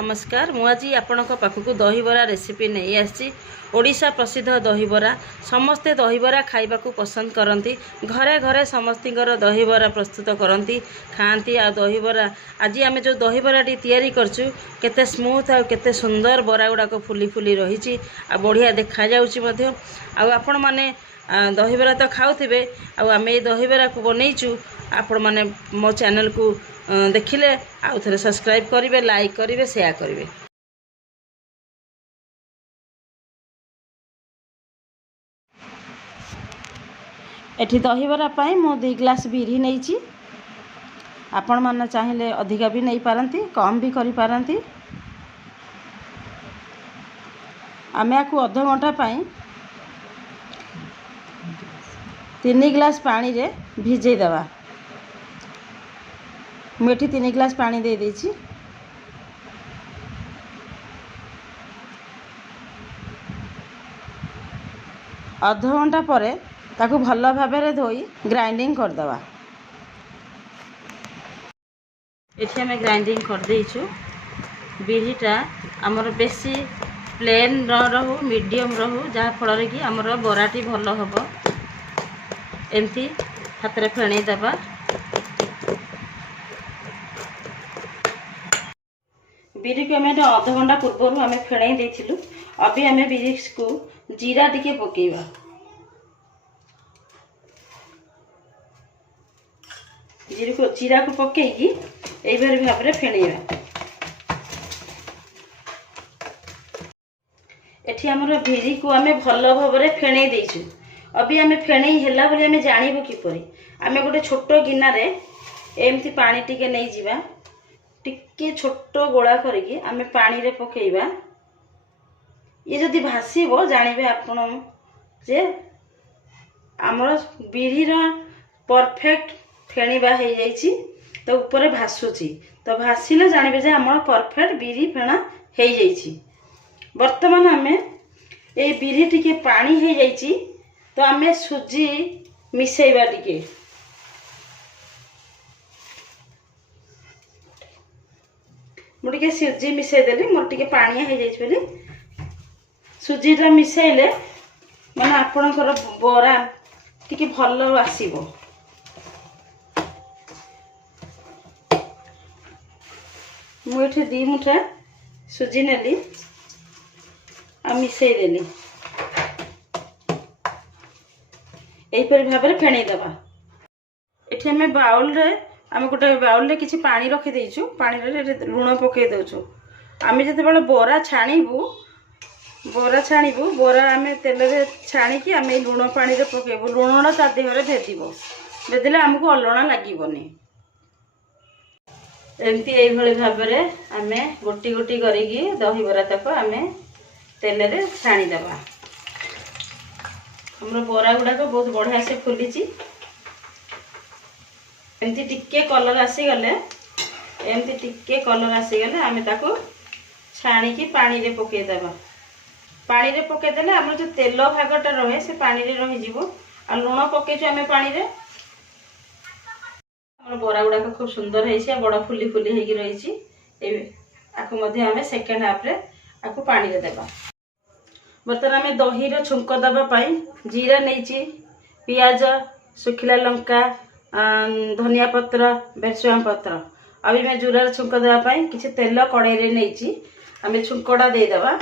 नमस्कार। मु आज आपण पाखक दहीबरा रेसिपी नहीं आसी। ओडिशा प्रसिद्ध दहीबरा समस्ते दहीबरा खाइबा पसंद करती। घरे घरे समस्तर दहीबरा प्रस्तुत करती खाती। आ दहीबरा आज आम जो दहीबराटी तैयारी करचु केते स्मूथ आ केते सुंदर बरा गुड़ाक फुली फुली रही बढ़िया देखा जाउछि। आपण माने दहीबरा तो खाऊे आम ये दहीबरा को बनईचु। आपण माने मो चैनल को देखिले आउ थे सब्सक्राइब करेंगे, लाइक करेंगे, शेयर करेंगे। एठी दहीबरा पाई मो 2 ग्लास बिरी नहीं। आपण माने चाहिए अधिका भी नहीं पारती, कम भी करी पारती। आमे आकु आधा घंटा पाई 3 ग्लास पानी रे भिजई देवा। मुझे 3 ग्लास पानी दे देछि। आधा घंटा पर ताकू भल भाव धोई ग्राइंडिंग करदवा। ये आम ग्राइंडिंग कर देइछु। बिरीटा आमर बेसी प्लेन रहू मीडियम रहू जहाँ फल कि आमर बराटी भल हम। एमती हाथ में फेणई देवा। बिरी को आम आधा घंटा पूर्व आम फेणई देथिलु। अभी आम बिरी को जीरा टिके पकेइबा। जीरा को पकेइकी एइभरी भाव में फेणईबा। एठी हमर बिरी को आम भल भाव में फेणई देइछु। अभी आम फेणई हैला बोली आम जानबू किपरि। आम गोटे छोट गिना रे एमती पानी टिके नहीं जिबा। टिके छोट गोला करके आम पानी रे पकेइबा। ये जदि भासीबो जानबे आपण जे हमर बिरीर परफेक्ट फेणीबा हो जाइछि। तो ऊपर भासुची तो भासिले जानबे जे हमर परफेक्ट बिरी फेणा हो जाइछि। वर्तमान आम ए बिरी टिके पानी हो जाइछि। तो आम सुजी मिसेइबा टिके। मुझे सुजी मिसेदेली मोर टिके पानिया हो जाइए। सुजीटा मिसेले माने आपणकर बरा टिके भल आसीबो। मुझे 2 मुठा सुजी नेली आ मिसेदेली। एहीपरि भाव में फेणई देवा। एठी आम बाउल रे आम गोटे बाउल रे किछि पानी रखी देइछु। पानी रे लुण पकई देउछु। आम जते बेले बरा छाणीबू बरा आम तेल रे छाणीकी आम लुण पानी रे पकेबू। लुणटा ता देह रे भेदिबो। भेदिले आमको अलणा लागिबोनी। एमती एई भली भाव में आम गोटी गोटी करिकी दहीबरा तक आम तेल रे छाणी देबा। हमर बरा गुड़ाक बहुत बढ़िया से फुली। एमती टिके कलर आसीगले आम ताको छाणीकी पानी रे पकई देबा। पानी रे पकई देले हमर जो तेल भागटा रहे से पानी रे रही जिवो। आ लुण पकेइछु आम पानी रे। हमर बरा गुड़ाक खूब सुंदर हेछि। बड़ा फुली फुली हेगी रहिछि। आकु मध्ये आम सेकेंड हाफ रे आकु पानी रे देबा। बर्तमान आम दही रे छुंक दबा पाई जीरा नहींची, पियाज, सुखिला लंका, धनिया पत्र, भेरसुआं पत्र। अभी मैं जीरा रे छुंक देबा पाई किछि तेल कड़ाई रे नहींची। आम छुंकड़ा दे देबा।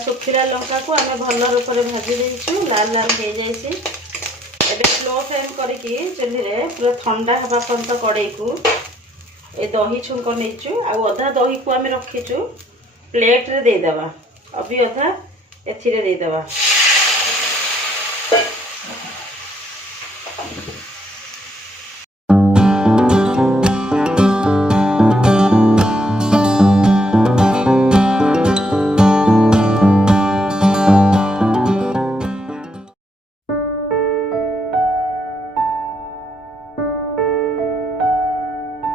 सुखिला लंका को आम भल रूप से भाजी देचु। लाल लाल हो जाइए। एबे स्लो फ्लेम करके चूल्ही रे पूरा ठंडा हवा पर्यंत कड़ाई को ए दही छुंक नहींचु। आ अधा दही को आम रखीचु प्लेट रे दे देबा। अभी अधा एथि रे दे देबा।